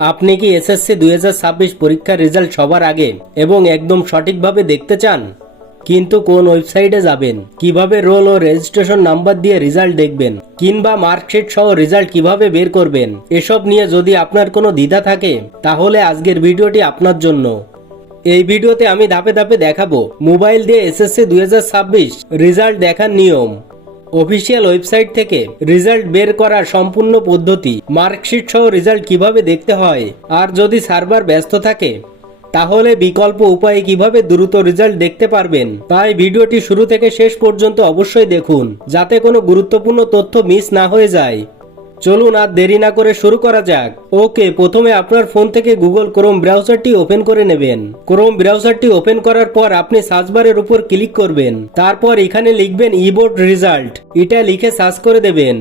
আপনি কি এসএসসি 2026 পরীক্ষার রেজাল্ট সবার আগে এবং একদম সঠিকভাবে দেখতে চান? কিন্তু কোন ওয়েবসাইটে যাবেন, কিভাবে রোল ও রেজিস্ট্রেশন নাম্বার দিয়ে রেজাল্ট দেখবেন, কিংবা মার্কশিট সহ রেজাল্ট কিভাবে বের করবেন, এসব নিয়ে যদি আপনার কোনো দ্বিধা থাকে তাহলে আজকের ভিডিওটি আপনার জন্য। এই ভিডিওতে আমি ধাপে ধাপে দেখাবো মোবাইল দিয়ে এসএসসি 2026 রেজাল্ট দেখার নিয়ম, অফিসিয়াল ওয়েবসাইট থেকে রেজাল্ট বের করার সম্পূর্ণ পদ্ধতি, মার্কশিট সহ রেজাল্ট কিভাবে দেখতে হয়, আর যদি সার্ভার ব্যস্ত থাকে তাহলে বিকল্প উপায়ে কিভাবে দ্রুত রেজাল্ট দেখতে পারবেন। তাই ভিডিওটি শুরু থেকে শেষ পর্যন্ত অবশ্যই দেখুন যাতে কোনো গুরুত্বপূর্ণ তথ্য মিস না হয়ে যায়। চলুন আর দেরি না করে শুরু করা যাক। ওকে, প্রথমে আপনার ফোন থেকে গুগল ক্রোম ব্রাউজারটি ওপেন করে নেবেন। ক্রোম ব্রাউজারটি ওপেন করার পর আপনি সার্চ বারের উপর ক্লিক করবেন, তারপর এখানে লিখবেন ইবোর্ড রেজাল্ট, এটা লিখে সার্চ করে দেবেন।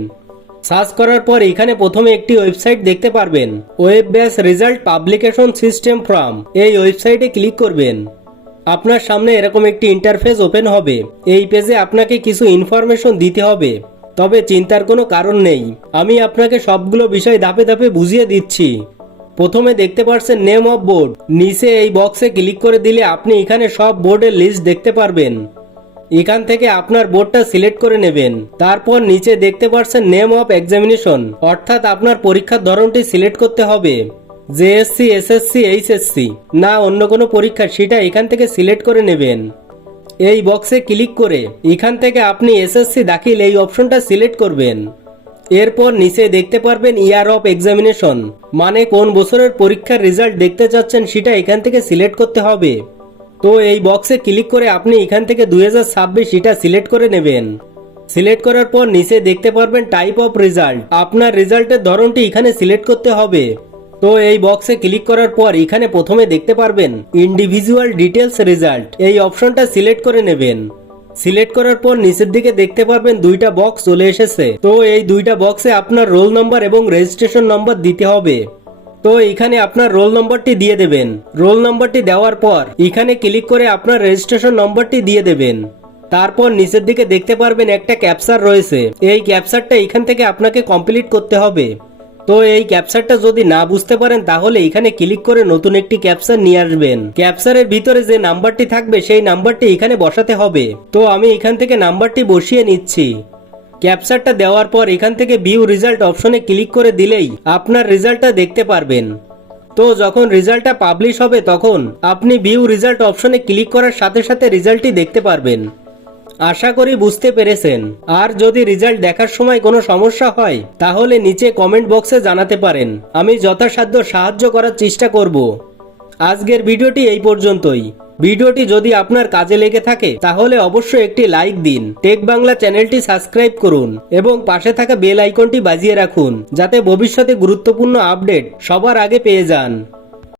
সার্চ করার পর এখানে প্রথমে একটি ওয়েবসাইট দেখতে পারবেন, web base result publication system from. এই ওয়েবসাইটে ক্লিক করবেন। আপনার সামনে এরকম একটি ইন্টারফেস ওপেন হবে। এই পেজে আপনাকে কিছু ইনফরমেশন দিতে হবে, তবে চিন্তার কোনো কারণ নেই, আমি আপনাকে সবগুলো বিষয় ধাপে ধাপে বুঝিয়ে দিচ্ছি। প্রথমে দেখতে পাচ্ছেন নেম অফ বোর্ড, নিচে এই বক্সে ক্লিক করে দিলে আপনি এখানে সব বোর্ডের লিস্ট দেখতে পারবেন। এখান থেকে আপনার বোর্ডটা সিলেক্ট করে নেবেন। তারপর নিচে দেখতে পাচ্ছেন নেম অফ এক্সামিনেশন, অর্থাৎ আপনার পরীক্ষার ধরনটি সিলেক্ট করতে হবে, জেএসসি, এসএসসি, এইচএসসি না অন্য কোনো পরীক্ষা, সেটা এখান থেকে সিলেক্ট করে নেবেন। এই বক্সে ক্লিক করে এখান থেকে আপনি এসএসসি দাখিল এই অপশনটা সিলেক্ট করবেন। এরপর নিচে দেখতে পারবেন ইয়ার অফ এক্সামিনেশন, মানে কোন বছরের পরীক্ষার রেজাল্ট দেখতে চাচ্ছেন সেটা এখান থেকে সিলেক্ট করতে হবে। তো এই বক্সে ক্লিক করে আপনি এখান থেকে 2026 এটা সিলেক্ট করে নেবেন। সিলেক্ট করার পর নিচে দেখতে পারবেন টাইপ অফ রেজাল্ট, আপনার রেজাল্টের ধরনটি এখানে সিলেক্ট করতে হবে। তো এই বক্সে ক্লিক করার পর এখানে প্রথমে দেখতে পারবেন ইন্ডিভিজুয়াল ডিটেলস রেজাল্ট, এই অপশনটা সিলেক্ট করে নেবেন। সিলেক্ট করার পর নিচের দিকে দেখতে পারবেন দুইটা বক্স চলে এসেছে। তো এই দুইটা বক্সে আপনার রোল নাম্বার এবং রেজিস্ট্রেশন নাম্বার দিতে হবে। তো এখানে আপনার রোল নাম্বারটি দিয়ে দেবেন। রোল নাম্বারটি দেওয়ার পর এখানে ক্লিক করে আপনার রেজিস্ট্রেশন নাম্বারটি দিয়ে দেবেন। তারপর নিচের দিকে দেখতে পারবেন একটা ক্যাপচার রয়েছে, এই ক্যাপচারটা এখান থেকে আপনাকে কমপ্লিট করতে হবে। তো এই ক্যাপচারটা যদি না বুঝতে পারেন তাহলে এখানে ক্লিক করে নতুন একটি ক্যাপচার নিয়ে আসবেন। ক্যাপচারের ভিতরে যে নাম্বারটি থাকবে সেই নাম্বারটি এখানে বসাতে হবে। তো আমি এখান থেকে নাম্বারটি বসিয়ে নিচ্ছি। ক্যাপচারটা দেওয়ার পর এখান থেকে ভিউ রেজাল্ট অপশনে ক্লিক করে দিলেই আপনার রেজাল্টটা দেখতে পারবেন। তো যখন রেজাল্টটা পাবলিশ হবে তখন আপনি ভিউ রেজাল্ট অপশনে ক্লিক করার সাথে সাথে রেজাল্টটি দেখতে পারবেন। আশা করি বুঝতে পেরেছেন। আর যদি রেজাল্ট দেখার সময় কোনো সমস্যা হয় তাহলে নিচে কমেন্ট বক্সে জানাতে পারেন, আমি যথাসাধ্য সাহায্য করার চেষ্টা করব। আজকের ভিডিওটি এই পর্যন্তই। ভিডিওটি যদি আপনার কাজে লেগে থাকে তাহলে অবশ্যই একটি লাইক দিন, টেক বাংলা চ্যানেলটি সাবস্ক্রাইব করুন এবং পাশে থাকা বেল আইকনটি বাজিয়ে রাখুন যাতে ভবিষ্যতে গুরুত্বপূর্ণ আপডেট সবার আগে পেয়ে যান।